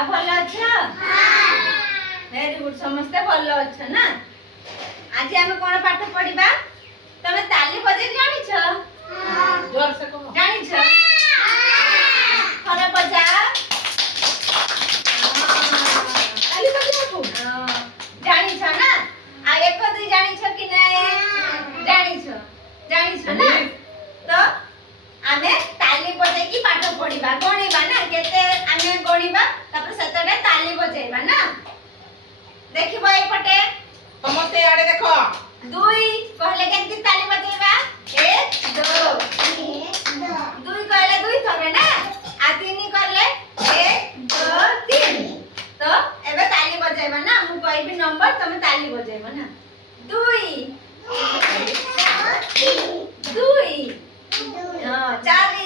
आ भल अच्छा हां वेरी गुड समस्त भल अच्छा ना आज हम कोन पाठ पढिबा तमे ताली बजे जानि छ हां जोर से कहो जानि छ हां थोड़ा बजा ताली बजे को जानि छ ना आ एक दुई जानि छ कि नै जानि छ ना तो आमे ताली बजे की पाठ पढिबा गणिबा ना केते आमे गणिबा तापर सतडे ताली बजेबा ना देखिबो ए पटे समस्ते आड़े देखो दुई कहले केंती ताली बजेबा 1 2 दुई कहले दुई थरे ना आ तीन करले 1 2 3 तो एबे ताली बजेबा ना मु कहबी नंबर तमे ताली बजेबा ना 2 दुई हां 4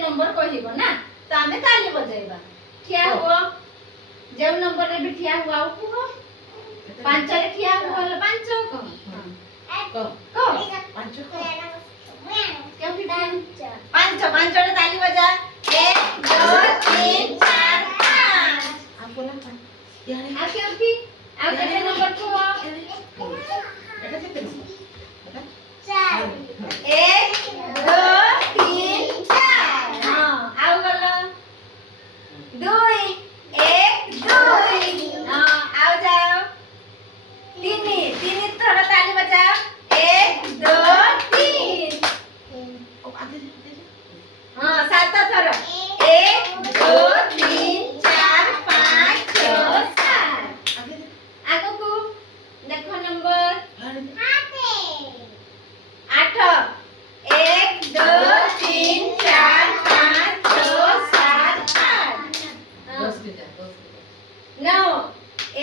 नंबर कहिबो ना तो आमे ताली बजाइबा ठिया हो जेउ नंबर रे बिठिया हुआ आउ को 5 रे ठिया हुआ 5 को को 5 को क्यों कि 5 रे ताली बजा 1 2 3 4 5 आपको ना यार आ क्यों कि आ केते नंबर को एटा कितने नंबर 4 1 2 3 4 हां आउ गलो 2 1 2 हां आओ जाओ 3 थोड़ा ताली बजाओ 1 2 3 हां 7 थोड़ा 1 2 3 4 5 6 7 आगो को देखो नंबर 8 1 2 3 4 5 6 7 8 10 के 9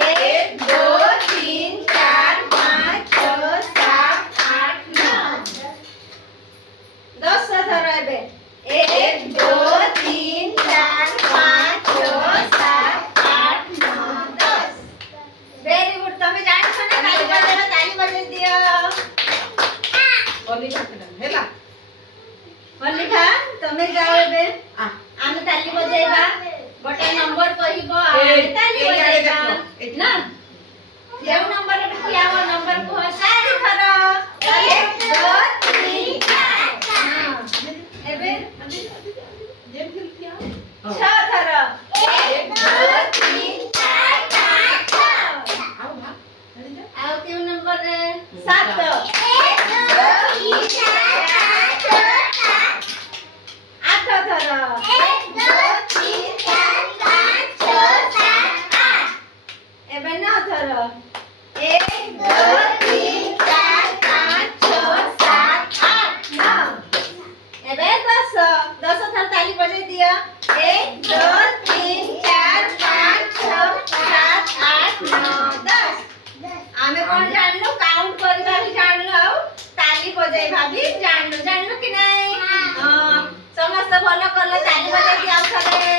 1 2 3 4 5 6 7 8 9 10 धरो एबे 1 2 3 4 5 6 7 8 9 10 वेरी गुड तमे जानि छ ना ताली बजे दियो ओली खाते हेला मल्लिका तमे जाओ एबे आ आमे ताली बजेबा गोटे नंबर कहिबो आमे ताली बजेबा ना जेउ नंबर रे बिठिया हो नंबर को 4 थरो 1 2 3 4 हां एबे जेम खेलती आ 6 थरो 1 2 3 4 5 6 आओ भाग चली जा आओ केउ नंबर रे 7 1 2 3 4 5 6 7 8 थरो 1 2 3 4 5 6 7 8 एबे 9 थरो 1 2 3 4 5 6 7 8 9 एबे 10 थर ताली बजे दिया 1 2 3 4 5 6 7 8 9 10 आमे कोन जानलो काउंट करबा भी जानलो आउ ताली बजाई भाभी जानलो कि नहीं हां समस्त भलो करले ताली बजाई दिया थरे